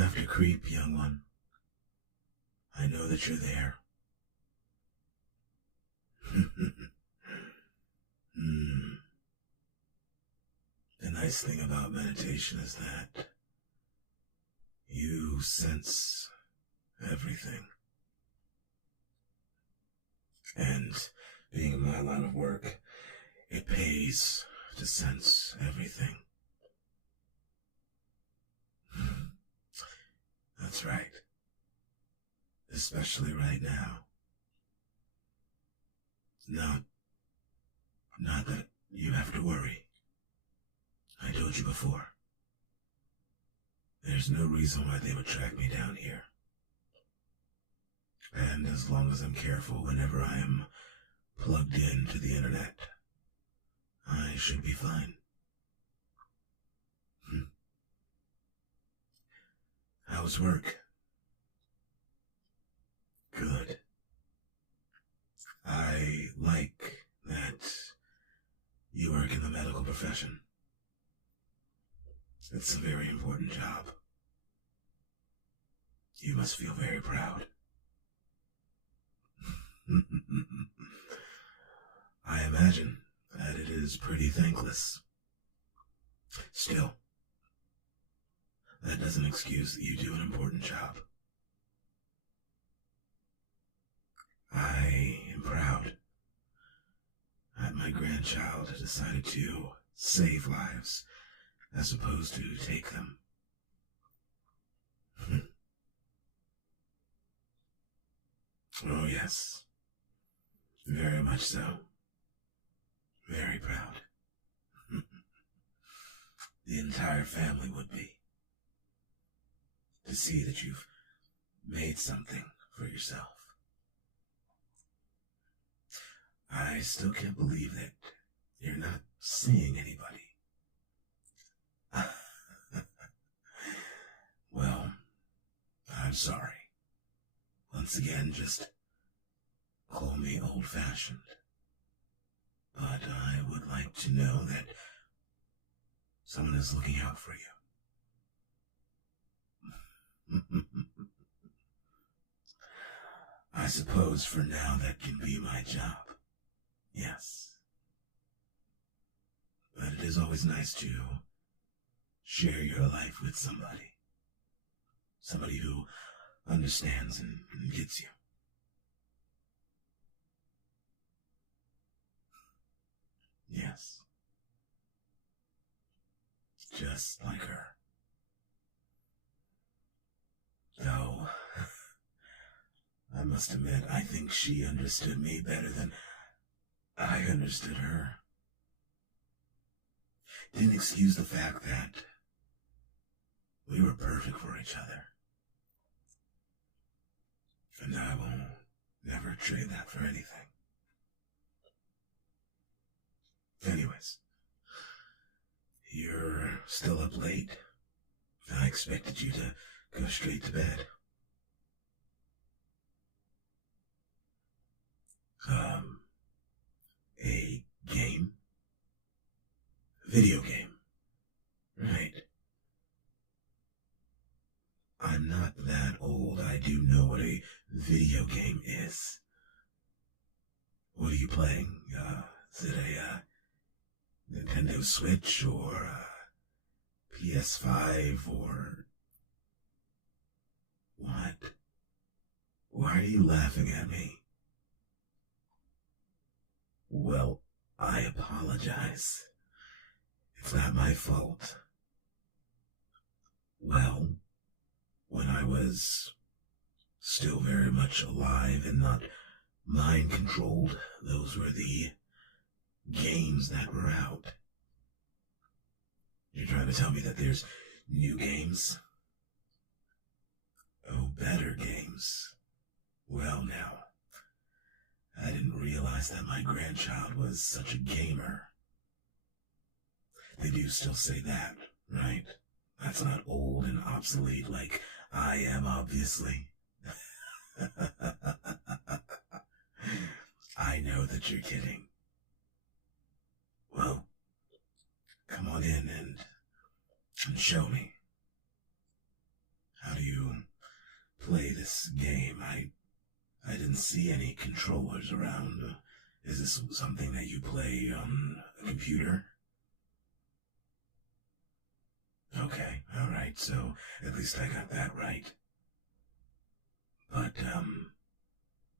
have to creep, young one. I know that you're there. The nice thing about meditation is that you sense everything. And being in my line of work, it pays to sense everything. That's right. Especially right now. Not that you have to worry. I told you before. There's no reason why they would track me down here. And as long as I'm careful whenever I am plugged into the internet, I should be fine. How's work? Good. I like that you work in the medical profession. It's a very important job. You must feel very proud. I imagine that it is pretty thankless. Still, that doesn't excuse that you do an important job. I am proud that my grandchild decided to save lives as opposed to take them. Oh yes, very much so. Very proud. The entire family would be. To see that you've made something for yourself. I still can't believe that you're not seeing anybody. Well, I'm sorry. Once again, just call me old-fashioned. But I would like to know that someone is looking out for you. I suppose for now that can be my job. Yes. But it is always nice to share your life with somebody. Somebody who understands and gets you. Yes. Just like her. Though, I must admit, I think she understood me better than I understood her. Didn't excuse the fact that we were perfect for each other. And I will never trade that for anything. Anyways, you're still up late. I expected you to go straight to bed. A game? Video game. Right. I'm not that old. I do know what a video game is. What are you playing? Is it a Nintendo Switch or PS5 or... What? Why are you laughing at me? Well, I apologize. It's not my fault. Well, when I was still very much alive and not mind-controlled, those were the games that were out. You're trying to tell me that there's new games? Oh, better games. Well now, I didn't realize that my grandchild was such a gamer. They do still say that, right? That's not old and obsolete like I am, obviously. I know that you're kidding. Well, come on in and show me. How this game, I didn't see any controllers around. Is this something that you play on a computer? Okay, alright, so at least I got that right. But,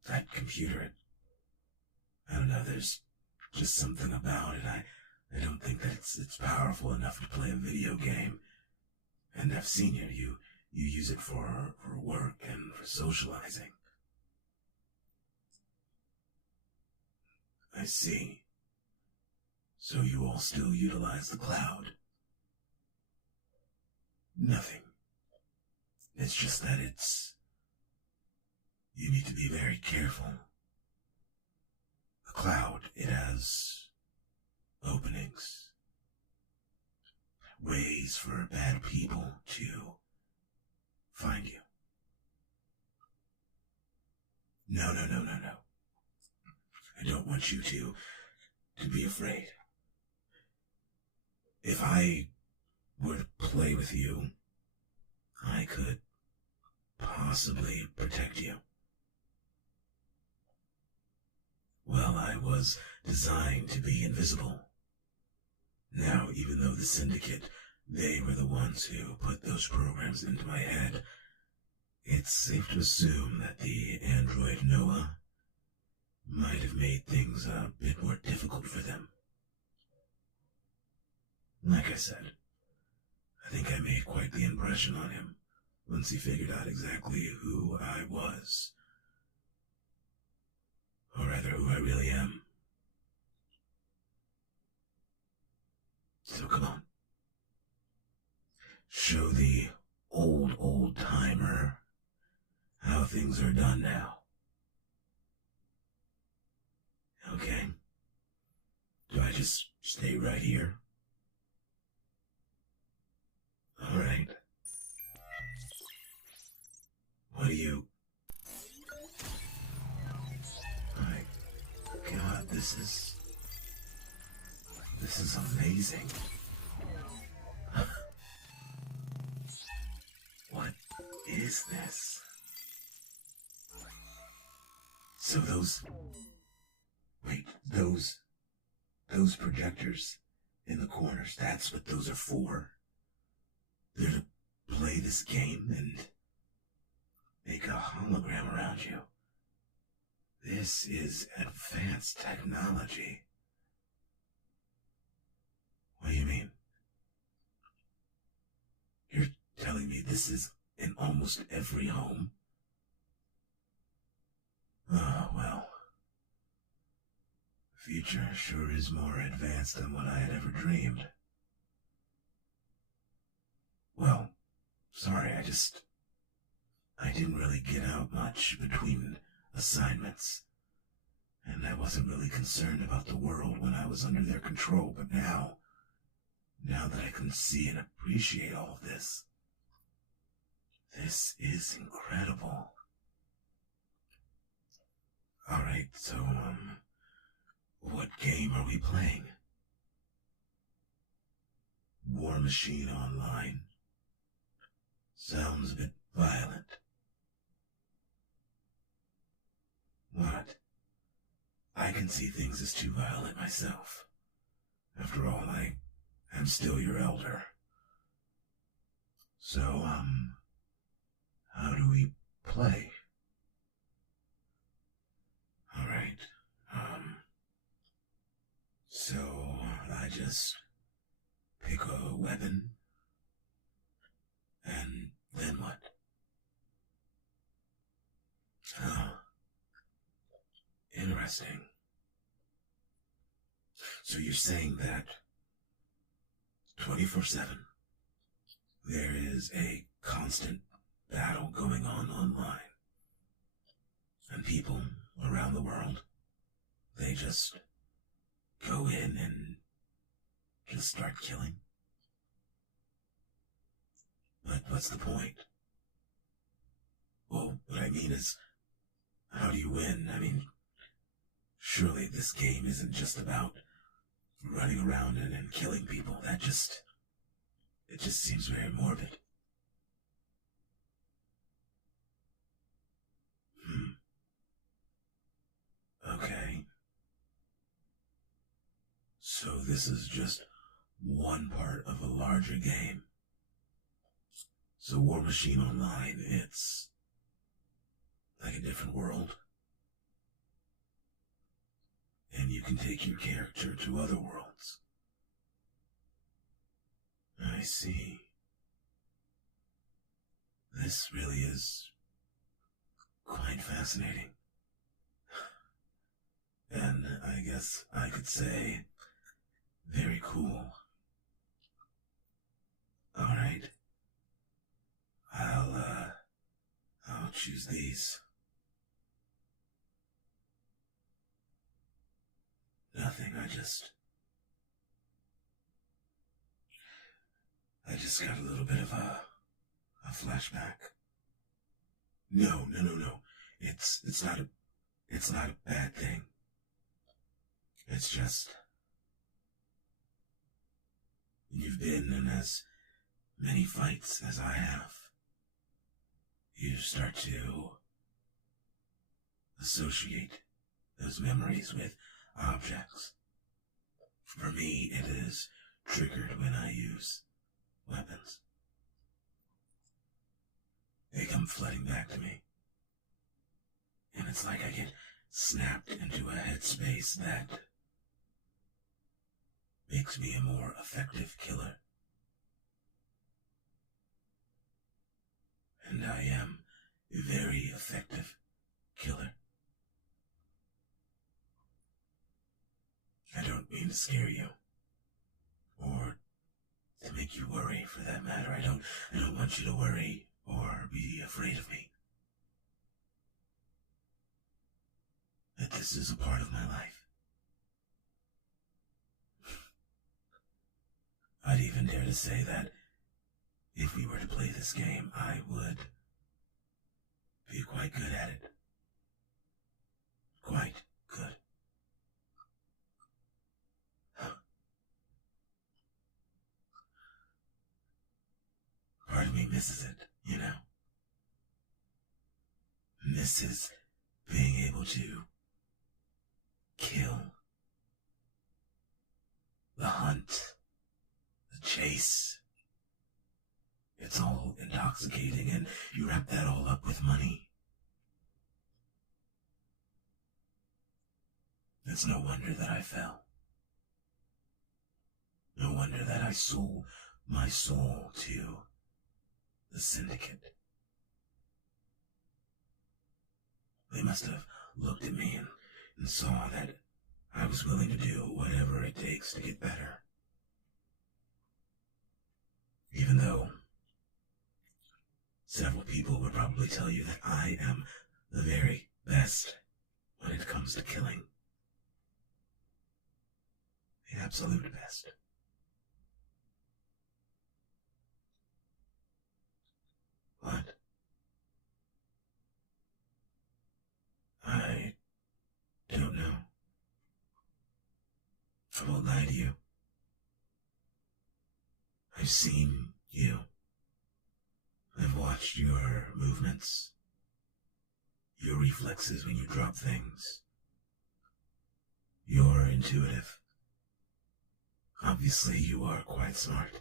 that computer, I don't know, there's just something about it. I don't think that it's powerful enough to play a video game. And I've seen you use it for work and for socializing. I see. So you all still utilize the cloud? Nothing. It's just that you need to be very careful. The cloud, it has openings, ways for bad people to find you. No. I don't want you to be afraid. If I were to play with you, I could possibly protect you. Well, I was designed to be invisible. Now, even though the Syndicate, they were the ones who put those programs into my head, it's safe to assume that the android Noah might have made things a bit more difficult for them. Like I said, I think I made quite the impression on him once he figured out exactly who I was. Or rather, who I really am. So come on. Show the old timer how things are done now. Okay. Do I just stay right here? Alright. What do you... My God, this is amazing. What is this? So those projectors in the corners, that's what those are for? They're to play this game and make a hologram around you. This is advanced technology. What do you mean? You're telling me this is in almost every home? Oh, well. The future sure is more advanced than what I had ever dreamed. Well, sorry, I didn't really get out much between assignments, and I wasn't really concerned about the world when I was under their control, but now that I can see and appreciate all of this is incredible. Alright, so, what game are we playing? War Machine Online. Sounds a bit violent. What? I can see things as too violent myself. After all, I am still your elder. So, how do we play? Alright, so I just pick a weapon, and then what? Oh, interesting. So you're saying that 24/7, there is a constant battle going on online, and people around the world, they just go in and just start killing? But what's the point? Well, what I mean is, how do you win? I mean, surely this game isn't just about running around and killing people. It just seems very morbid. So this is just one part of a larger game. So War Machine Online, it's like a different world. And you can take your character to other worlds. I see. This really is quite fascinating. And I guess I could say, very cool. Alright. I'll choose these. Nothing, I just got a little bit of a flashback. No. It's not a bad thing. It's just, you've been in as many fights as I have. You start to associate those memories with objects. For me, it is triggered when I use weapons. They come flooding back to me. And it's like I get snapped into a headspace that makes me a more effective killer. And I am a very effective killer. I don't mean to scare you, or to make you worry for that matter. I don't want you to worry or be afraid of me. That this is a part of my life. I'd even dare to say that if we were to play this game, I would be quite good at it. Quite good. Part of me misses it, you know? Misses being able to kill. The hunt. The chase. It's all intoxicating, and you wrap that all up with money. It's no wonder that I fell. No wonder that I sold my soul to the syndicate. They must have looked at me and saw that I was willing to do whatever it takes to get better. Even though several people would probably tell you that I am the very best when it comes to killing. The absolute best. What? I don't know. I won't lie to you. I've seen you. I've watched your movements, your reflexes when you drop things. You're intuitive. Obviously, you are quite smart.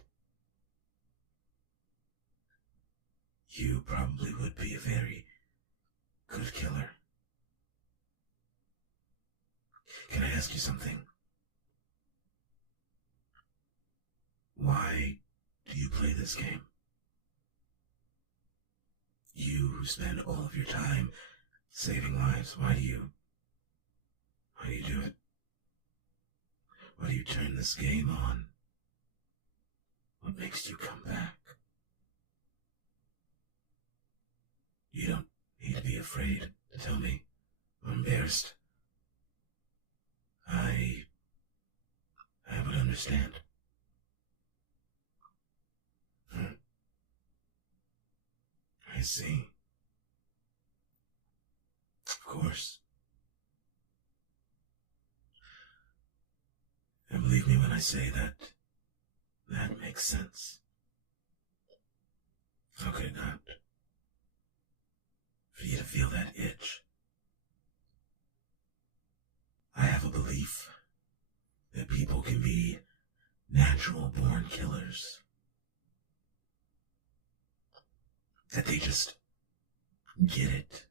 You probably would be a very good killer. Can I ask you something? Why do you play this game? You who spend all of your time saving lives, why do you do it? Why do you turn this game on? What makes you come back? You don't need to be afraid to tell me. I'm embarrassed. I would understand. I see. Of course. And believe me when I say that makes sense. How could it not? For you to feel that itch. I have a belief that people can be natural-born killers. That they just get it.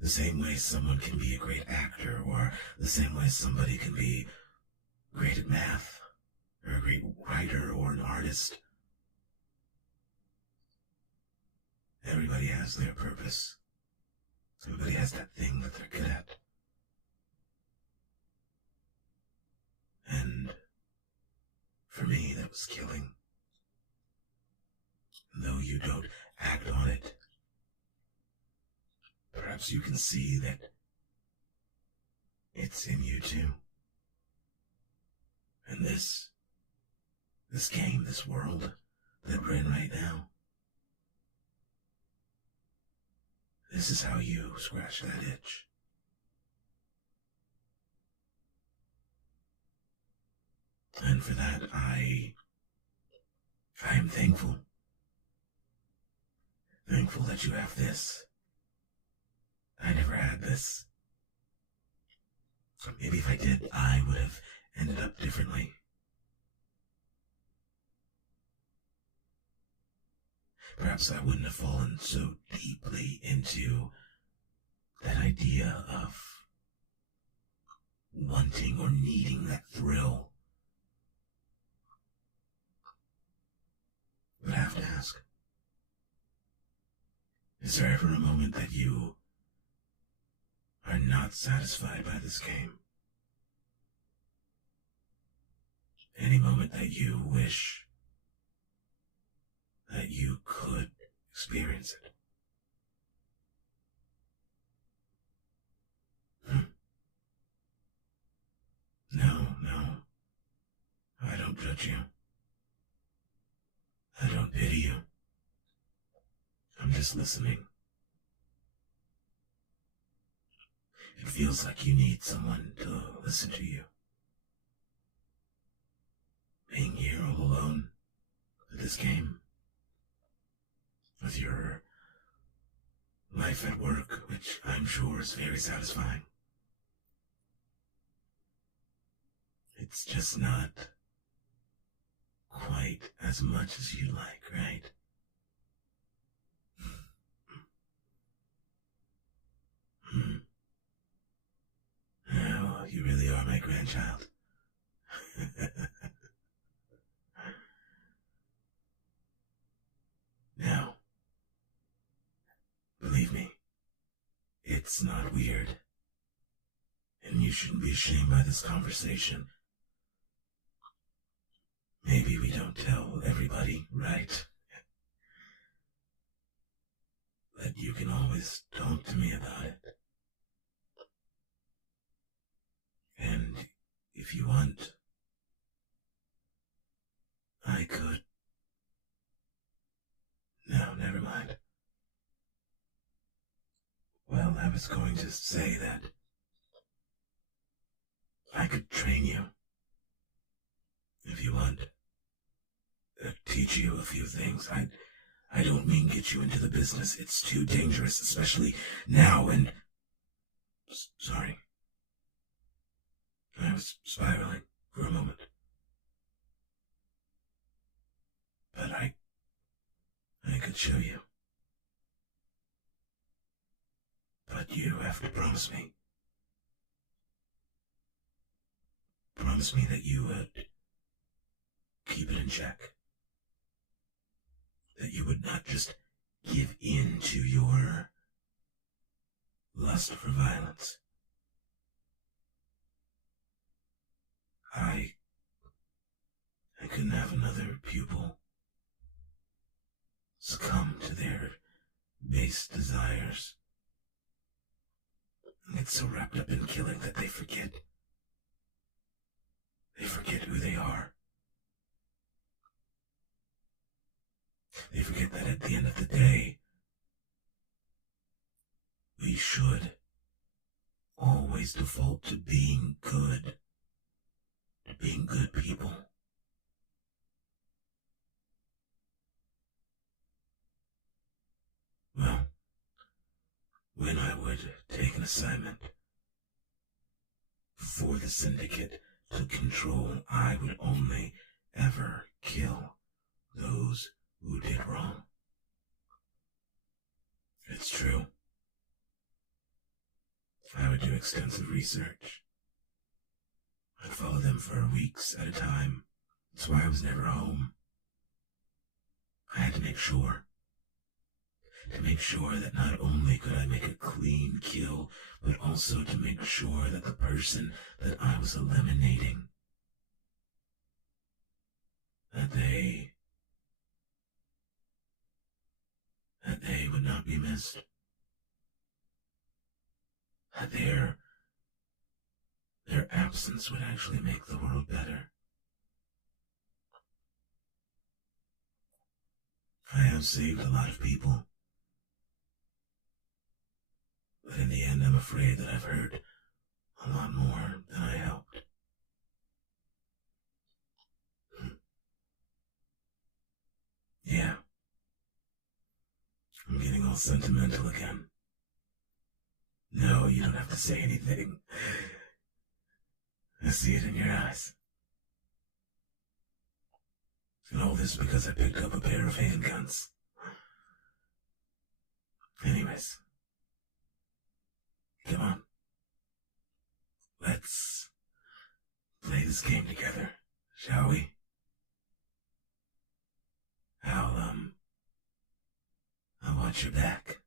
The same way someone can be a great actor, or the same way somebody can be great at math, or a great writer, or an artist. Everybody has their purpose. Everybody has that thing that they're good at. And for me, that was killing. Though you don't act on it, perhaps you can see that it's in you too. And this game, this world that we're in right now, this is how you scratch that itch. And for that, I am thankful. Thankful that you have this. I never had this. Maybe if I did, I would have ended up differently. Perhaps I wouldn't have fallen so deeply into that idea of wanting or needing that thrill. But I have to ask, is there ever a moment that you are not satisfied by this game? Any moment that you wish that you could experience it? No, I don't judge you. I don't pity you. I'm just listening. It feels like you need someone to listen to you. Being here all alone with this game, with your life at work, which I'm sure is very satisfying. It's just not quite as much as you like, right? Oh, you really are my grandchild. Now, believe me, it's not weird. And you shouldn't be ashamed by this conversation. Maybe we don't tell everybody, right? But you can always talk to me about it. And if you want, I could. No, never mind. Well, I was going to say that I could train you. If you want. Teach you a few things. I don't mean get you into the business. It's too dangerous, especially now and... Sorry. I was spiraling for a moment. But I could show you. But you have to promise me. Promise me that you would keep it in check. That you would not just give in to your lust for violence. I couldn't have another pupil succumb to their base desires. Get so wrapped up in killing that they forget. They forget who they are. They forget that at the end of the day, we should always default to being good. To being good people. Well, when I would take an assignment before the Syndicate took control, I would only ever kill those who did wrong. It's true. I would do extensive research. I'd follow them for weeks at a time. That's why I was never home. I had to make sure. To make sure that not only could I make a clean kill, but also to make sure that the person that I was eliminating, that they would not be missed. That their absence would actually make the world better. I have saved a lot of people. But in the end, I'm afraid that I've hurt a lot more than I helped. Yeah. I'm getting all sentimental again. No, you don't have to say anything. I see it in your eyes. And all this because I picked up a pair of handguns. Anyways. Come on. Let's play this game together, shall we? I want your back.